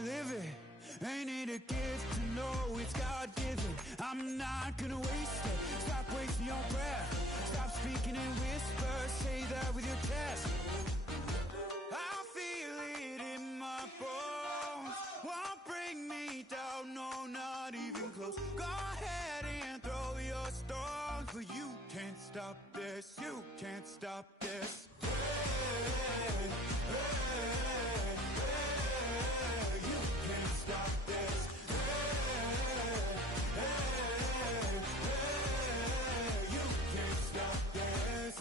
live it. Ain't it a gift to know it's God-given? I'm not gonna waste it. Stop wasting your breath. Stop speaking in whispers. Say that with your chest. I feel it in my bones. Won't bring me down, no, not even close. Go ahead and throw your stones, but you can't stop this. You can't stop this. Hey, hey, hey, you can't stop this. Hey, hey, hey, you can't stop this.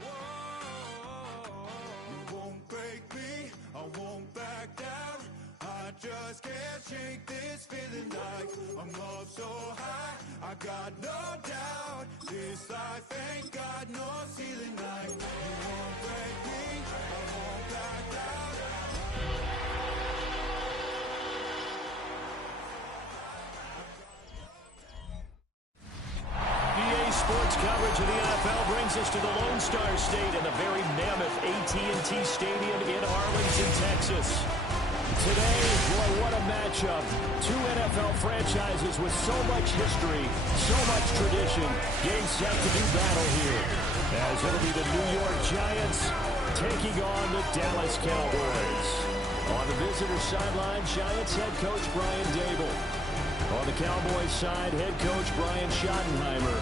Whoa, you won't break me, I won't back down. I just can't shake this feeling like I'm up so high. I got no doubt this life ain't got no ceiling like. You won't break me, I won't back down. EA Sports coverage of the NFL brings us to the Lone Star State and the very mammoth AT&T Stadium in Arlington, Texas. Today, boy, what a matchup. Two NFL franchises with so much history, so much tradition. Game set to do battle here. As it'll be the New York Giants taking on the Dallas Cowboys. On the visitor sideline, Giants head coach Brian Dable. On the Cowboys side, head coach Brian Schottenheimer.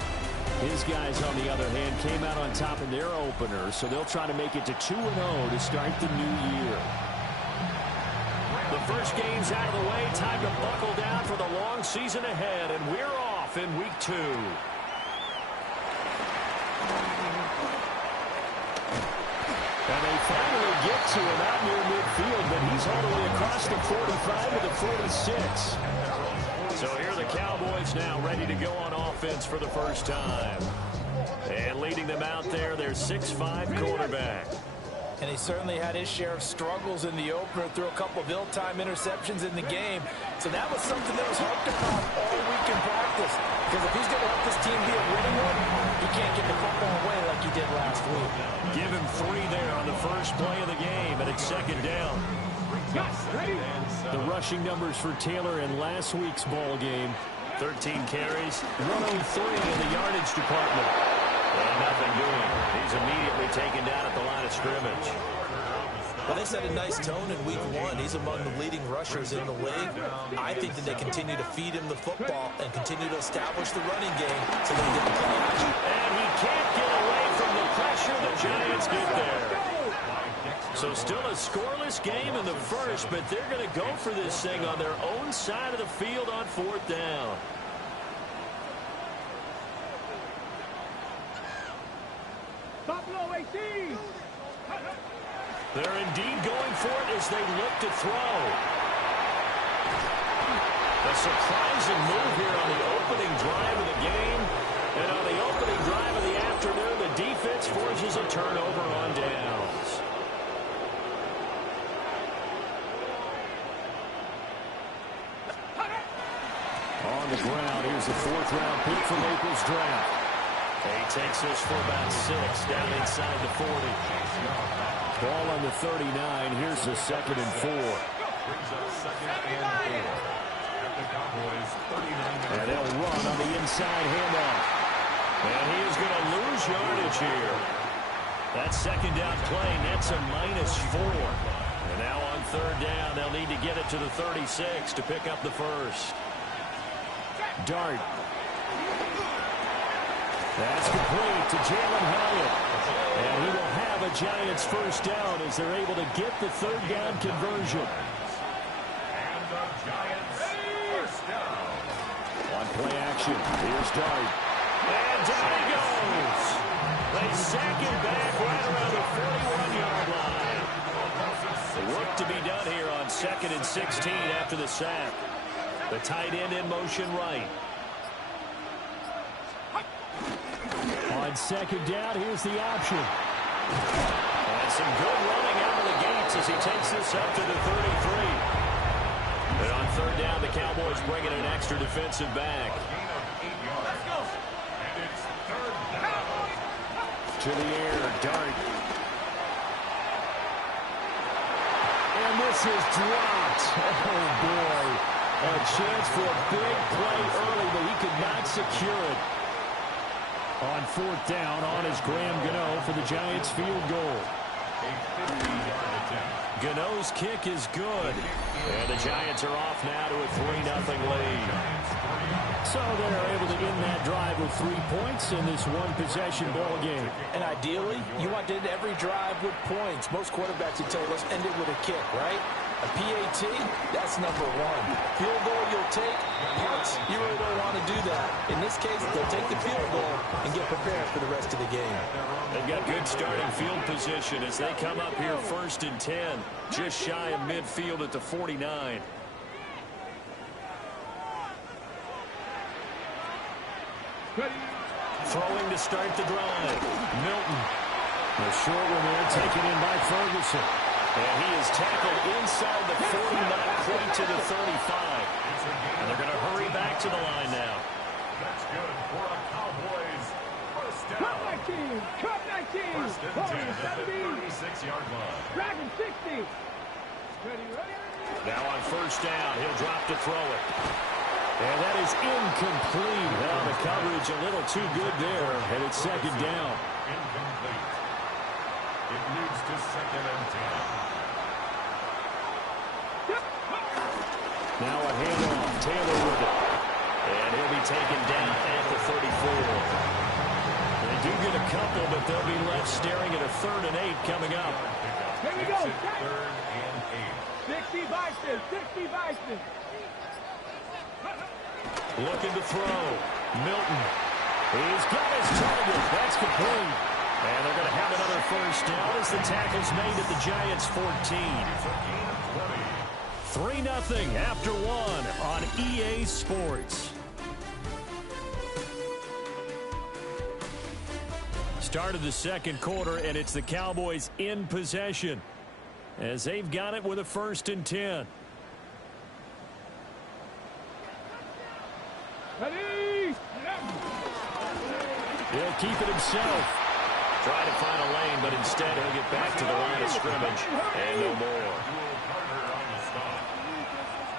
His guys, on the other hand, came out on top in their opener, so they'll try to make it to 2-0 to start the new year. The first game's out of the way. Time to buckle down for the long season ahead, and we're off in week 2. And they finally get to him out near midfield, but he's all the way across the 45 to the 46. So here are the Cowboys now ready to go on offense for the first time. And leading them out there, their 6'5" quarterback. And he certainly had his share of struggles in the opener, threw a couple of ill-timed interceptions in the game. So that was something that was harped upon all week in practice. Because if he's going to help this team be a winning one, he can't get the football away like he did last week. Give him 3 there on the first play of the game, and it's second down. The rushing numbers for Taylor in last week's ball game: 13 carries, 103 in the yardage department. And nothing doing. He's immediately taken down at the line of scrimmage. Well, they set a nice tone in week 1. He's among the leading rushers in the league. I think that they continue to feed him the football and continue to establish the running game so they get the play action. And he can't get away from the pressure the Giants get there. So still a scoreless game in the first, but they're going to go for this thing on their own side of the field on 4th down. They're indeed going for it as they look to throw. A surprising move here on the opening drive of the game. And on the opening drive of the afternoon, the defense forces a turnover on downs. On the ground, here's the 4th-round pick from April's draft. He takes this for about 6 down inside the 40. Ball on the 39. Here's the 2nd and 4. And they'll run on the inside handoff. And he is going to lose yardage here. That 2nd down play nets a -4. And now on 3rd down, they'll need to get it to the 36 to pick up the first. Dart. That's complete to Jalen Hyatt. And he will have a Giants first down as they're able to get the 3rd down conversion. And the Giants first down. On play action, here's Dart. And down he goes. They sack him back right around the 41-yard line. Work to be done here on 2nd and 16 after the sack. The tight end in motion right. On 2nd down, here's the option. And some good running out of the gates as he takes this up to the 33. And on 3rd down, the Cowboys bring in an extra defensive back. And it's 3rd down. To the air, Dart. And And this is dropped. Oh, boy. A chance for a big play early, but he could not secure it. On fourth down, on is Graham Gano for the Giants field goal. Gano's kick is good. And the Giants are off now to a 3-0 lead. So they're able to end that drive with 3 points in this one-possession ball game. And ideally, you want to end every drive with points. Most quarterbacks have told us end it with a kick, right? A PAT, that's number one. Field goal you'll take, punts, you really don't want to do that. In this case, they'll take the field goal and get prepared for the rest of the game. They've got good starting field position as they come up here 1st and 10, just shy of midfield at the 49. Throwing to start the drive. Milton. The short one there taken in by Ferguson. And he is tackled inside the 40, not quite to the 35. And they're going to hurry back to the line now. That's good for a Cowboys first down. Cut 19! Cut 19! First and 10 at the 36-yard line. Dragon 60! Ready, ready? Now on first down, he'll drop to throw it. And that is incomplete. Well, the coverage a little too good there, and it's second down. Incomplete. It moves to 2nd and 10. Now a handoff. Taylor with it. And he'll be taken down at the 34. They do get a couple, but they'll be left staring at a 3rd and 8 coming up. Here we go. 3rd and 8. 60 Bison. 60 Bison. Looking to throw. Milton. He's got his target. That's complete. And they're going to have another first down as the tackle's made at the Giants' 14. 3-0 after 1 on EA Sports. Start of the second quarter, and it's the Cowboys in possession as they've got it with a 1st and 10. Ready? He'll keep it himself. Try to find a lane, but instead he'll get back to the line of scrimmage and no more.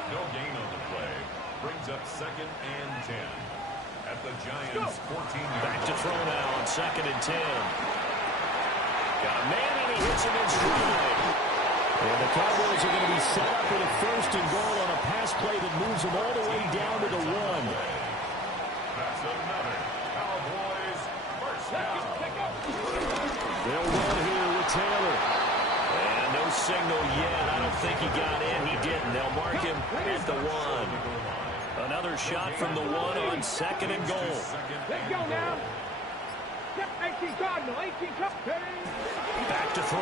No gain on the play. Brings up 2nd and 10. At the Giants' 14-yard Back to throw now on 2nd and 10. Got a man, and he hits him in stride. And the Cowboys are going to be set up with a 1st and goal on a pass play that moves them all the way down to the 1. That's another Cowboys first down. They'll run here with Taylor. And no signal yet. I don't think he got in. He didn't. They'll mark him at the 1. Another shot from the 1 on 2nd and goal. Let's go now. 18 Cardinal. 18 Cardinal. Back to throw.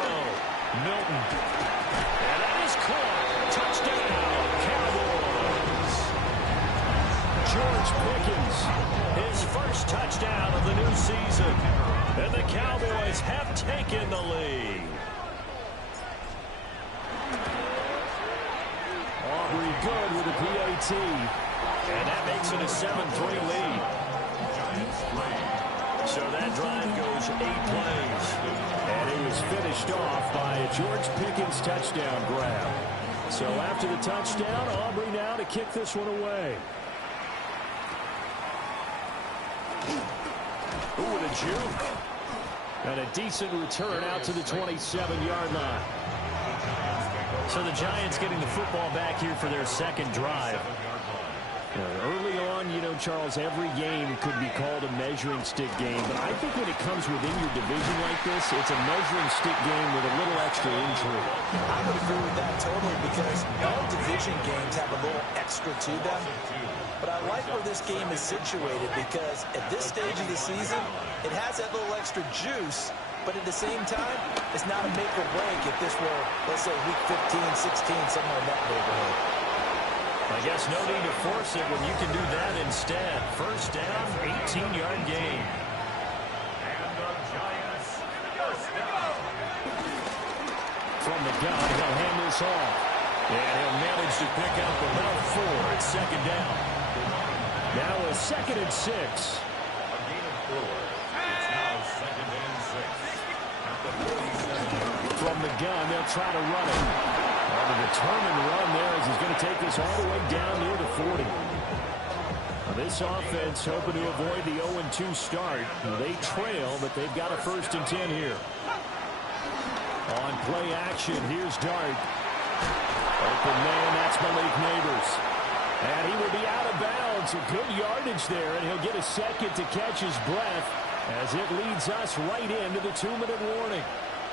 Milton. And that is caught. Touchdown, Cowboys. George Pickens. His first touchdown of the new season. And the Cowboys have taken the lead. Aubrey good with a PAT. And that makes it a 7-3 lead. So that drive goes 8 plays. And it was finished off by a George Pickens touchdown grab. So after the touchdown, Aubrey now to kick this one away. Ooh, and a juke. And a decent return out to the 27-yard line. So the Giants getting the football back here for their second drive. Early on, you know, Charles, every game could be called a measuring stick game. But I think when it comes within your division like this, it's a measuring stick game with a little extra intrigue. I would agree with that totally because all division games have a little extra to them. But I like where this game is situated because at this stage of the season, it has that little extra juice. But at the same time, it's not a make or break if this were, let's say, week 15, 16, somewhere in that neighborhood. I guess no need to force it when you can do that instead. First down, 18-yard gain. And the Giants first down. From the gun, he'll hand this off. And he'll manage to pick up about 4 at second down. Now a 2nd and 6. A gain of 4. It's now 2nd and 6. At the 47. From the gun, they'll try to run it. On a determined run there as he's going to take this all the way down near the 40. This offense hoping to avoid the 0-2 start. They trail, but they've got a 1st and 10 here. On play action, here's Dart. Open man, that's Malik Neighbors. And he will be out of bounds. A good yardage there, and he'll get a second to catch his breath as it leads us right into the 2-minute warning.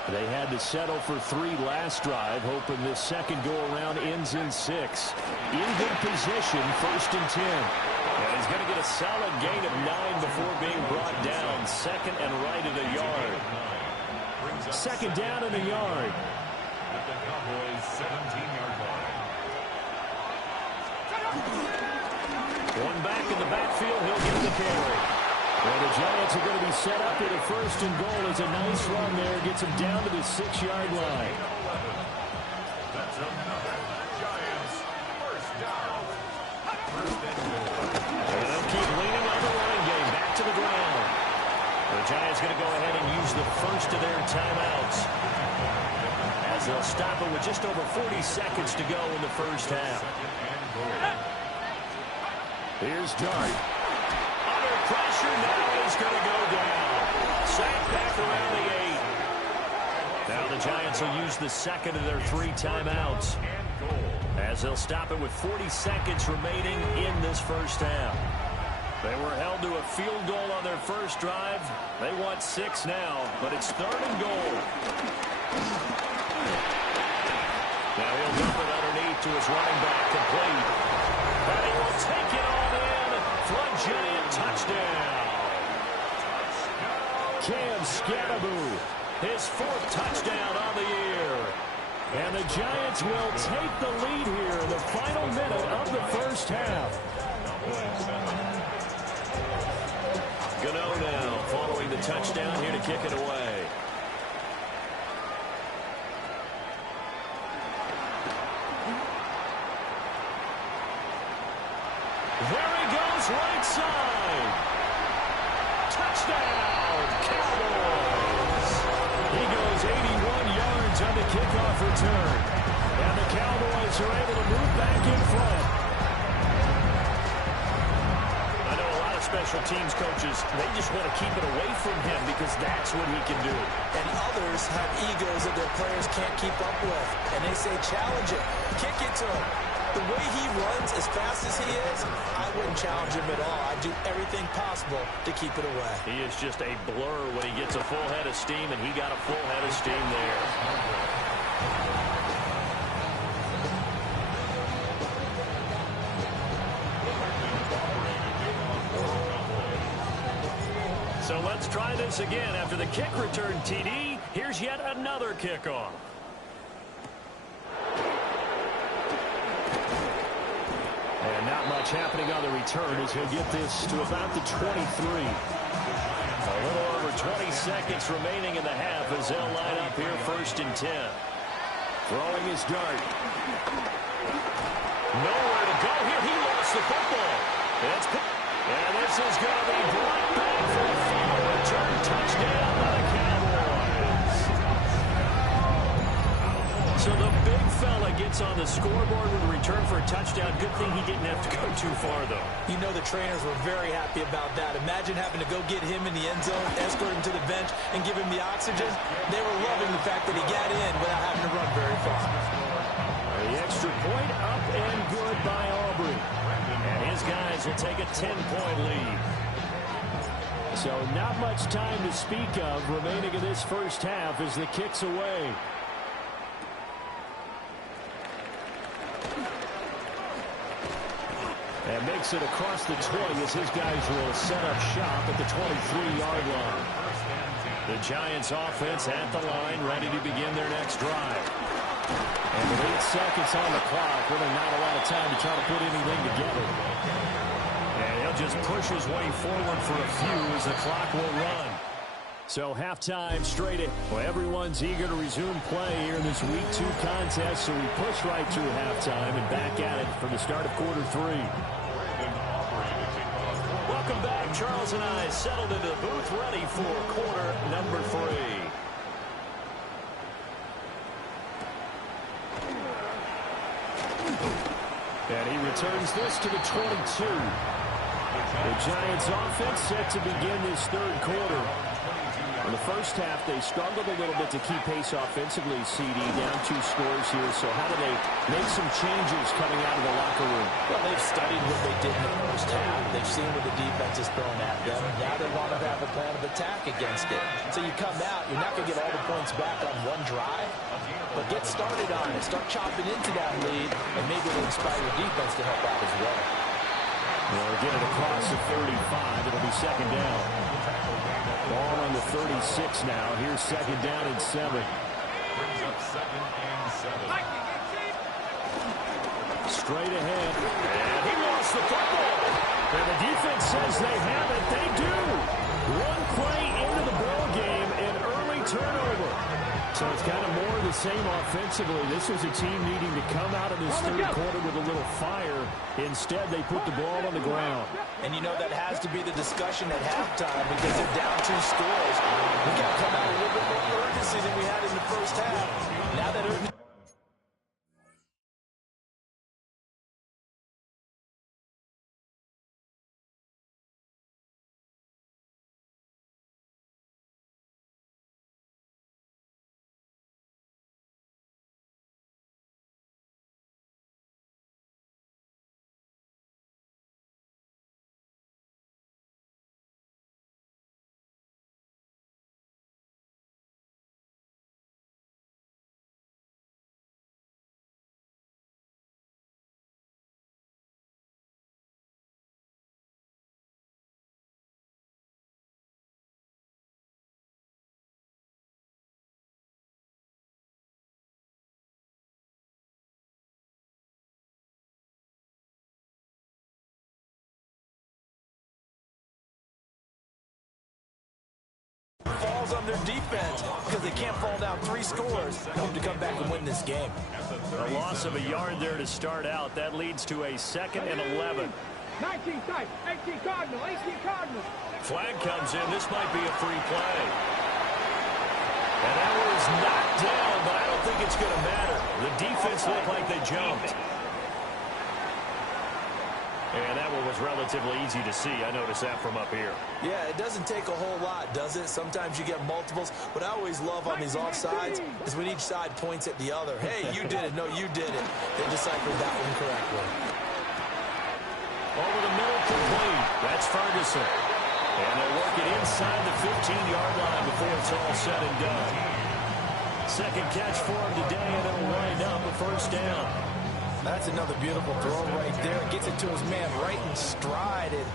They had to settle for 3 last drive, hoping this second go-around ends in 6. In good position, 1st and 10. And he's going to get a solid gain of 9 before being brought down. 2nd and right at a yard. 2nd down and a yard. At the Cowboys' 17-yard line. One back in the backfield, he'll get the carry. Well, the Giants are going to be set up with a 1st and goal. It's a nice run there. Gets him down to the 6-yard line. That's another Giants first down. 1st and goal. And they'll keep leaning on the running game. Back to the ground. The Giants going to go ahead and use the first of their timeouts, as they'll stop it with just over 40 seconds to go in the first half. Here's Dart. Under pressure now, he's going to go down. Sacked back around the 8. Now the Giants will use the second of their 3 timeouts, as they'll stop it with 40 seconds remaining in this first half. They were held to a field goal on their first drive. They want 6 now, but it's 3rd and goal. Now he'll dump it underneath to his running back, complete. And he will take it on in. Flood Giant touchdown. Cam Scatteraboo, his 4th touchdown on the year. And the Giants will take the lead here in the final minute of the first half. Gano now following the touchdown here to kick it away. There he goes, right side. Touchdown, Cowboys. He goes 81 yards on the kickoff return. And the Cowboys are able to move back in front. I know a lot of special teams coaches, they just want to keep it away from him because that's what he can do. And others have egos that their players can't keep up with. And they say, challenge it, kick it to him. The way he runs as fast as he is, I wouldn't challenge him at all. I'd do everything possible to keep it away. He is just a blur when he gets a full head of steam, and he got a full head of steam there. So let's try this again. After the kick return TD, here's yet another kickoff. And not much happening on the return as he'll get this to about the 23. A little over 20 seconds remaining in the half as they'll line up here 1st and 10. Throwing his Dart. Nowhere to go here. He lost the football. And this is going to be brought back for a final return touchdown by the Cowboys. So the big fella gets on the scoreboard with a return for a touchdown. Good thing he didn't have to go too far, though. You know the trainers were very happy about that. Imagine having to go get him in the end zone, escort him to the bench, and give him the oxygen. They were loving the fact that he got in without having to run very far. The extra point up and good by Aubrey. And his guys will take a 10-point lead. So not much time to speak of remaining in this first half as the kick's away. And makes it across the 20 as his guys will set up shop at the 23-yard line. The Giants offense at the line, ready to begin their next drive. And with 8 seconds on the clock, really not a lot of time to try to put anything together. And he'll just push his way forward for a few as the clock will run. So halftime straight in. Well, everyone's eager to resume play here in this Week 2 contest, so we push right through halftime and back at it for the start of quarter 3. Welcome back. Charles and I settled into the booth ready for quarter number 3. And he returns this to the 22. The Giants offense set to begin this third quarter. In the first half, they struggled a little bit to keep pace offensively, CD, down 2 scores here. So how do they make some changes coming out of the locker room? Well, they've studied what they did in the first half. They've seen what the defense is throwing at them. Now they want to have a plan of attack against it. So you come out, you're not going to get all the points back on one drive, but get started on it. Start chopping into that lead, and maybe it'll inspire your defense to help out as well. They'll get it across the 35. It'll be second down. Ball on the 36 now. Here's second down and 7. Brings up second and 7. Straight ahead. And he lost the football. And the defense says they have it. They do. One play into the ball game, an early turnover. So it's kind of more of the same offensively. This was a team needing to come out of this third quarter with a little fire. Instead, they put the ball on the ground. And you know that has to be the discussion at halftime because they're down 2 scores. We got to come out a little bit more urgency than we had in the first half. Now that urgency. Falls on their defense because they can't fall down 3 scores to come back and win this game. A loss of a yard there to start out. That leads to a second and 11. 19 tight, 18 Cardinal, 18 Cardinal. Flag comes in. This might be a free play. And that was knocked down, but I don't think it's going to matter. The defense looked like they jumped. And that one was relatively easy to see. I noticed that from up here. Yeah, it doesn't take a whole lot, does it? Sometimes you get multiples. What I always love on these offsides is when each side points at the other. Hey, you did it. No, you did it. They deciphered that one correctly. Over the middle, complete. That's Ferguson. And they'll work it inside the 15-yard line before it's all said and done. Second catch for him today, and it'll wind up a first down. That's another beautiful throw right there. Gets it to his man right in stride. And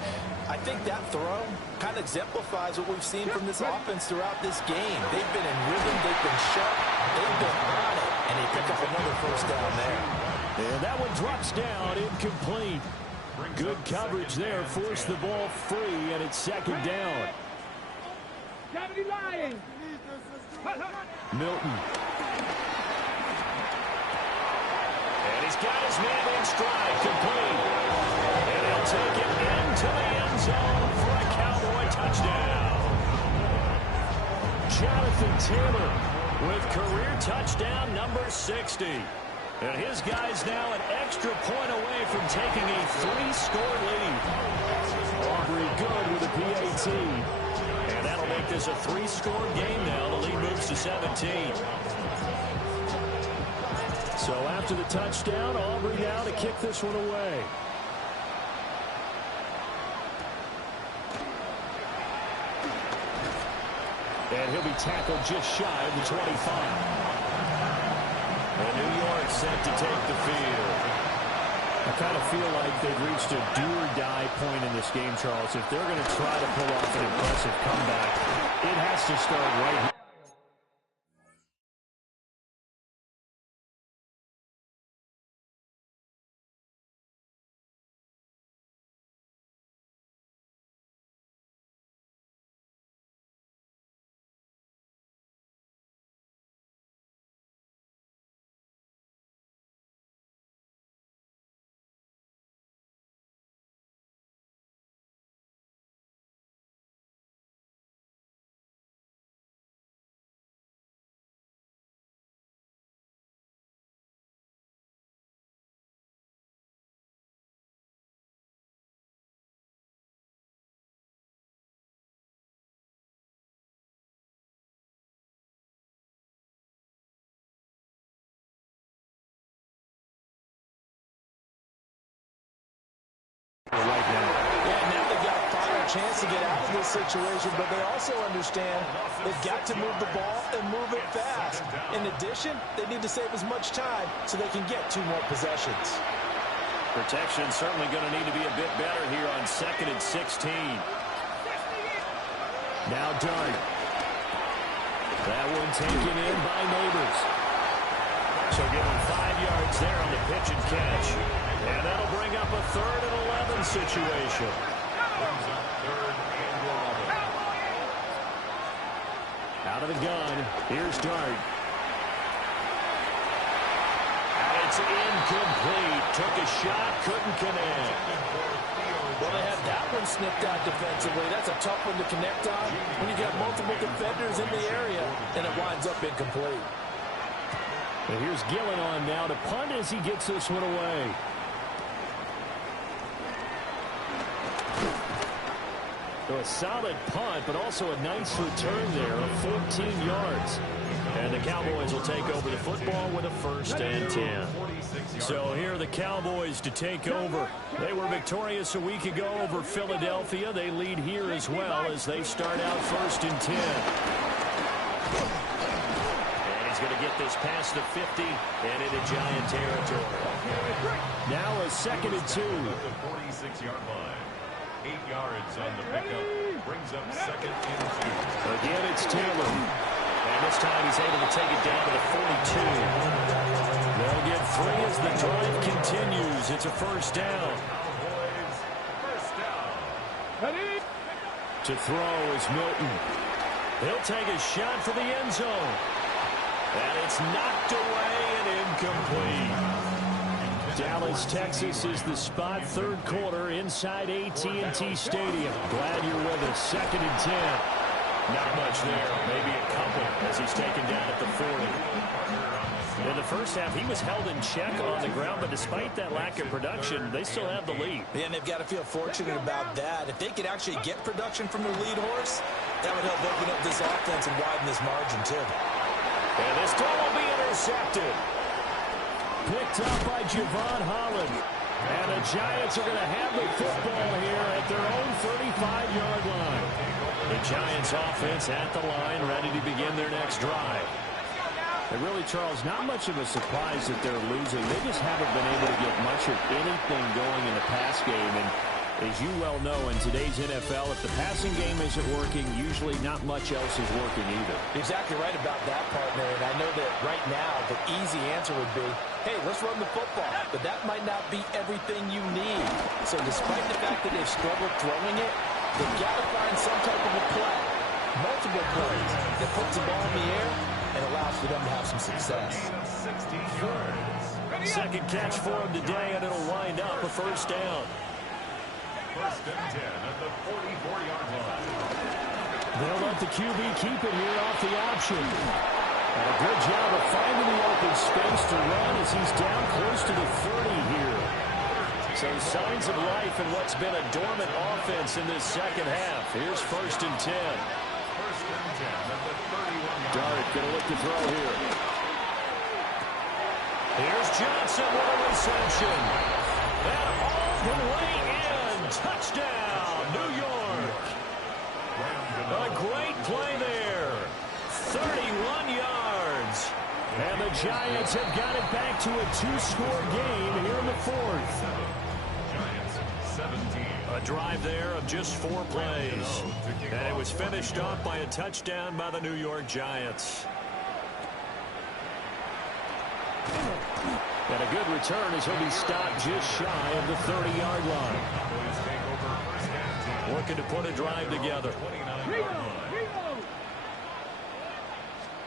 I think that throw kind of exemplifies what we've seen from this offense throughout this game. They've been in rhythm. They've been sharp. They've been on it. And they pick up another first down there. And that one drops down, incomplete. Good coverage there. Forced the ball free, and it's second down. Milton. And he's got his man in stride, complete. And he'll take it into the end zone for a Cowboy touchdown. Jonathan Taylor with career touchdown number 60. And his guy's now an extra point away from taking a 3-score lead. Aubrey good with a PAT. And that'll make this a 3-score game now. The lead moves to 17. So after the touchdown, Aubrey now to kick this one away. And he'll be tackled just shy of the 25. And New York set to take the field. I kind of feel like they've reached a do-or-die point in this game, Charles. If they're going to try to pull off an impressive comeback, it has to start right here. chance to get out of this situation, but they also understand they've got to move the ball and move it fast. In addition, they need to save as much time so they can get 2 more possessions. Protection certainly going to need to be a bit better here on 2nd and 16. Now Dart. That one taken in by Neighbors. So give him 5 yards there on the pitch and catch. And that'll bring up a 3rd and 11 situation. Out of the gun, here's Dart. And it's incomplete. Took a shot, couldn't connect. Well, they had that one snipped out defensively. That's a tough one to connect on when you got multiple defenders in the area, and it winds up incomplete. And here's Gillen on now to punt as he gets this one away. So a solid punt, but also a nice return there of 14 yards. And the Cowboys will take over the football with a 1st and 10. So here are the Cowboys to take over. They were victorious a week ago over Philadelphia. They lead here as well as they start out 1st and 10. And he's going to get this past the 50 and into Giant territory. Now a 2nd and 2. 46-yard line. 8 yards on the pickup. Brings up 2nd and 2. Again, it's Taylor. And this time he's able to take it down to the 42. They'll get 3 as the drive continues. It's a 1st down. To throw is Milton. He'll take a shot for the end zone. And it's knocked away and incomplete. Dallas, Texas is the spot. 3rd quarter inside AT&T Stadium. Glad you're with us. 2nd and 10. Not much there. Maybe a couple as he's taken down at the 40. In the first half, he was held in check on the ground, but despite that lack of production, they still have the lead. Yeah, and they've got to feel fortunate about that. If they could actually get production from their lead horse, that would help open up this offense and widen this margin, too. And this throw will be intercepted. Picked up by Javon Holland. And the Giants are going to have the football here at their own 35-yard line. The Giants offense at the line, ready to begin their next drive. And really, Charles, not much of a surprise that they're losing. They just haven't been able to get much of anything going in the pass game. And as you well know, in today's NFL, if the passing game isn't working, usually not much else is working either. Exactly right about that, partner. And I know that right now the easy answer would be, hey, let's run the football. But that might not be everything you need. So despite the fact that they've struggled throwing it, they've got to find some type of a play, multiple plays, that puts the ball in the air and allows for them to have some success. 2nd catch for him today, and it'll wind up a 1st down. 1st and 10 at the 44-yard line. They'll let the QB keep it here off the option. And a good job of finding the open space to run as he's down close to the 30 here. So signs of life in what's been a dormant offense in this 2nd half. Here's 1st and 10. 1st and 10 at the 31-yard line. Dart going to look to throw here. Here's Johnson with a reception. And all the way in. Touchdown, New York. A great play there. 31 yards. And the Giants have got it back to a 2-score game here in the 4th. Giants 17. A drive there of just 4 plays. And it was finished off by a touchdown by the New York Giants. And a good return as he'll be stopped just shy of the 30-yard line. Looking to put a drive together.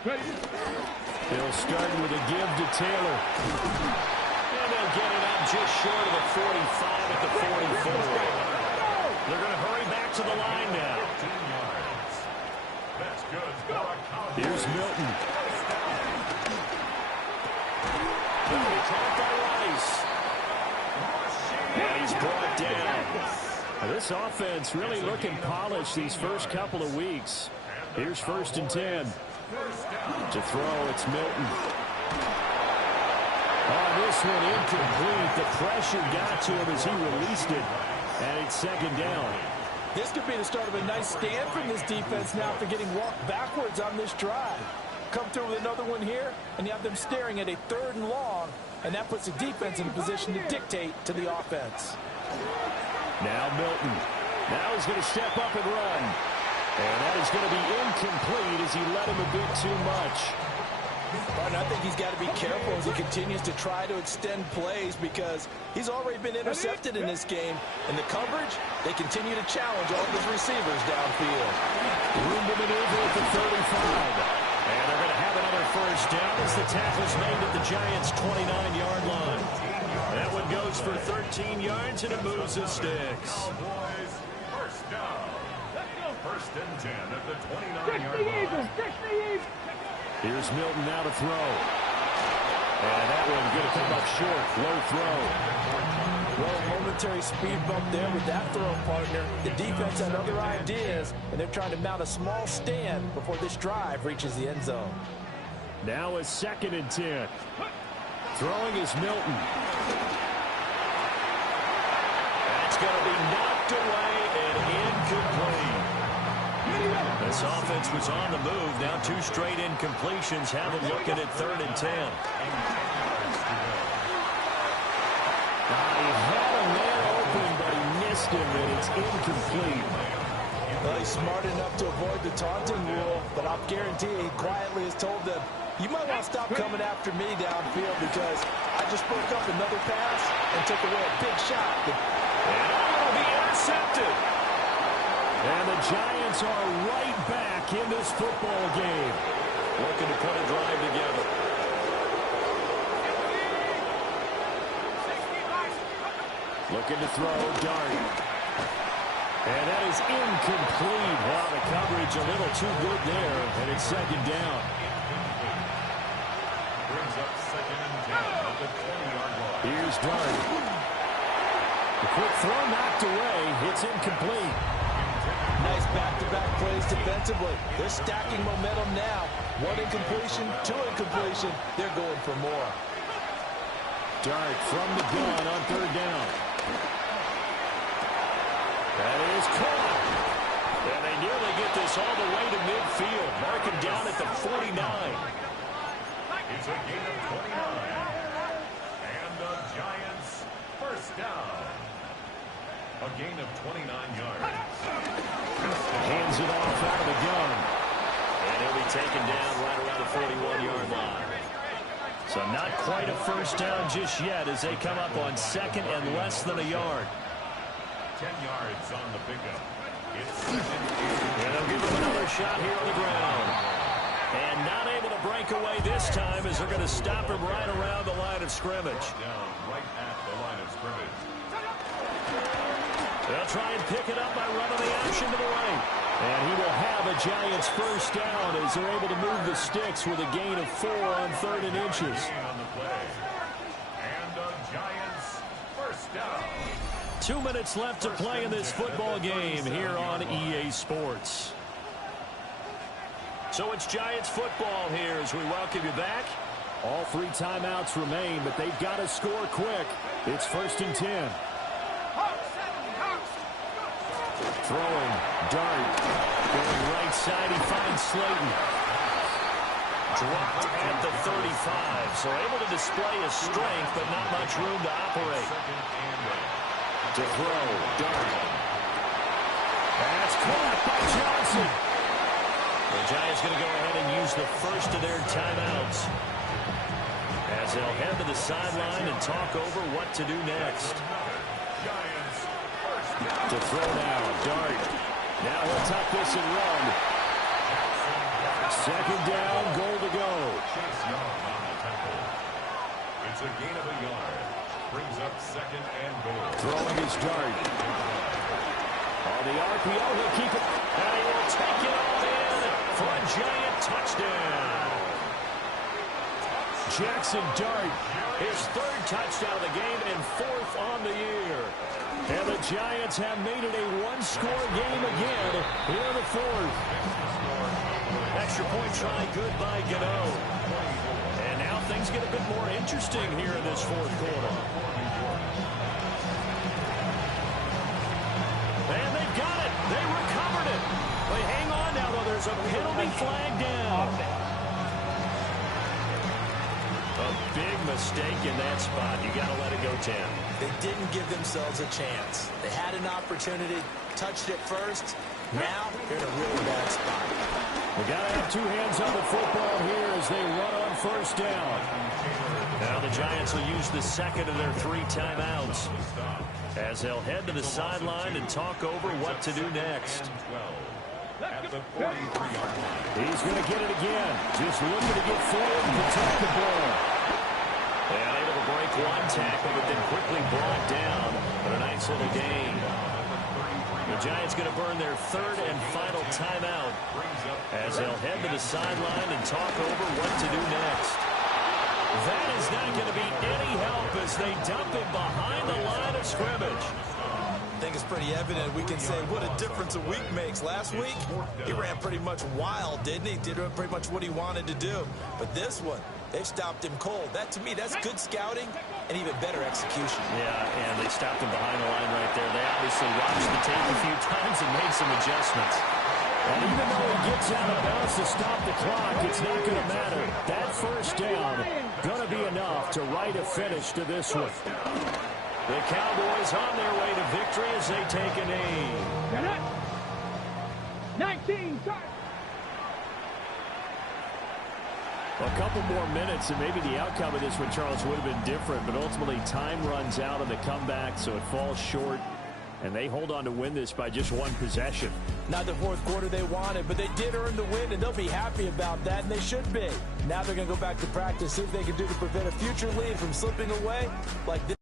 They'll start with a give to Taylor. And they'll get it up just short of the 45 at the 44. They're going to hurry back to the line now. That's good. Here's Milton. Caught by Rice. And he's brought down. Now, this offense really looking polished these first couple of weeks. Here's 1st and 10. To throw, it's Milton. Oh, this one incomplete. The pressure got to him as he released it. And it's 2nd down. This could be the start of a nice stand from this defense now after getting walked backwards on this drive. Come through with another one here, and you have them staring at a 3rd and long, and that puts the defense in a position to dictate to the offense. Now Milton. Now he's going to step up and run. And that is going to be incomplete as he led him a bit too much. And I think he's got to be careful as he continues to try to extend plays because he's already been intercepted in this game. And the coverage, they continue to challenge all of his receivers downfield. Room to maneuver at the 35. And they're going to have another first down as the tackle's made at the Giants' 29-yard line. That one goes for 13 yards, and it moves the sticks. Cowboys, first down. 1st and 10 at the 29-yard line. Here's Milton now to throw. And that one going to come up short. Low throw. Well, momentary speed bump there with that throw, partner. The defense had other ideas, and they're trying to mount a small stand before this drive reaches the end zone. Now a 2nd and 10. Throwing is Milton. That's going to be knocked away and incomplete. This offense was on the move. Now 2 straight incompletions have them looking at 3rd and 10. He had a man open, but he missed him, and it's incomplete. Well, he's smart enough to avoid the taunting rule, but I'll guarantee he quietly has told them, you might want to stop coming after me downfield because I just broke up another pass and took away a big shot. And it'll be intercepted. And the Giants are right back in this football game. Looking to put a drive together. Looking to throw, Dart. And that is incomplete. Wow, the coverage a little too good there, and it's 2nd down. Brings up 2nd and 10 at the 20-yard line. Here's Dart. The quick throw knocked away. It's incomplete. Nice back-to-back plays defensively. They're stacking momentum now. 1 incompletion, 2 incompletion. They're going for more. Dart from the gun on 3rd down. That is caught. And they nearly get this all the way to midfield. Marking down at the 49. It's a gain of 29. And the Giants first down. A gain of 29 yards. Hands it off out of the gun. And he'll be taken down right around the 41-yard line. So not quite a first down just yet as they come up on 2nd and less than a yard. 10 yards on the pickup. It's 2nd and they'll give him another shot here on the ground. And not able to break away this time as they're going to stop him right around the line of scrimmage. down right at the line of scrimmage. They'll try and pick it up by running the action to the right. And he will have a Giants first down as they're able to move the sticks with a gain of 4 on 3rd and inches. On the play. And the Giants first down. 2 minutes left to play in this football game here on EA Sports. So it's Giants football here as we welcome you back. All 3 timeouts remain, but they've got to score quick. It's 1st and 10. Throwing, Dart, going right side, he finds Slayton. Dropped at the 35, so able to display his strength, but not much room to operate. To throw, Dart. That's caught by Johnson. The Giants going to go ahead and use the first of their timeouts as they'll head to the sideline and talk over what to do next. To throw now, Dart. Now he'll tuck this and run. 2nd down, goal to go. It's a gain of a yard. Brings up 2nd and goal. Throwing his Dart. On the RPO, he'll keep it. And he will take it all in for a Giant touchdown. Jackson Dart, his 3rd touchdown of the game and 4th on the year. And the Giants have made it a 1-score game again here in the 4th. Extra point try good by Gano. And now things get a bit more interesting here in this 4th quarter. And they've got it. There's a penalty flag down. A big mistake in that spot. You got to let it go 10. They didn't give themselves a chance. They had an opportunity, touched it first. Now they're in a really bad spot. We got to have two hands on the football here as they run on first down. Now the Giants will use the second of their 3 timeouts as they'll head to the sideline and talk over what to do next. He's going to get it again. Just looking to get forward and protect the ball. And able to break one tackle, but then quickly brought down. But a nice little gain. The Giants going to burn their 3rd and final timeout as they'll head to the sideline and talk over what to do next. That is not going to be any help as they dump him behind the line of scrimmage. I think it's pretty evident. We can say what a difference a week makes. Last week, he ran pretty much wild, didn't he? Did pretty much what he wanted to do. But this one, they've stopped him cold. That, to me, that's good scouting and even better execution. Yeah, and they stopped him behind the line right there. They obviously watched the tape a few times and made some adjustments. And even though he gets out of bounds to stop the clock, it's not going to matter. That first down going to be enough to write a finish to this one. The Cowboys on their way to victory as they take a knee. 19, start. A couple more minutes, and maybe the outcome of this one, Charles, would have been different. But ultimately, time runs out on the comeback, so it falls short. And they hold on to win this by just 1 possession. Not the 4th quarter they wanted, but they did earn the win, and they'll be happy about that, and they should be. Now they're going to go back to practice, see if they can do to prevent a future lead from slipping away like this.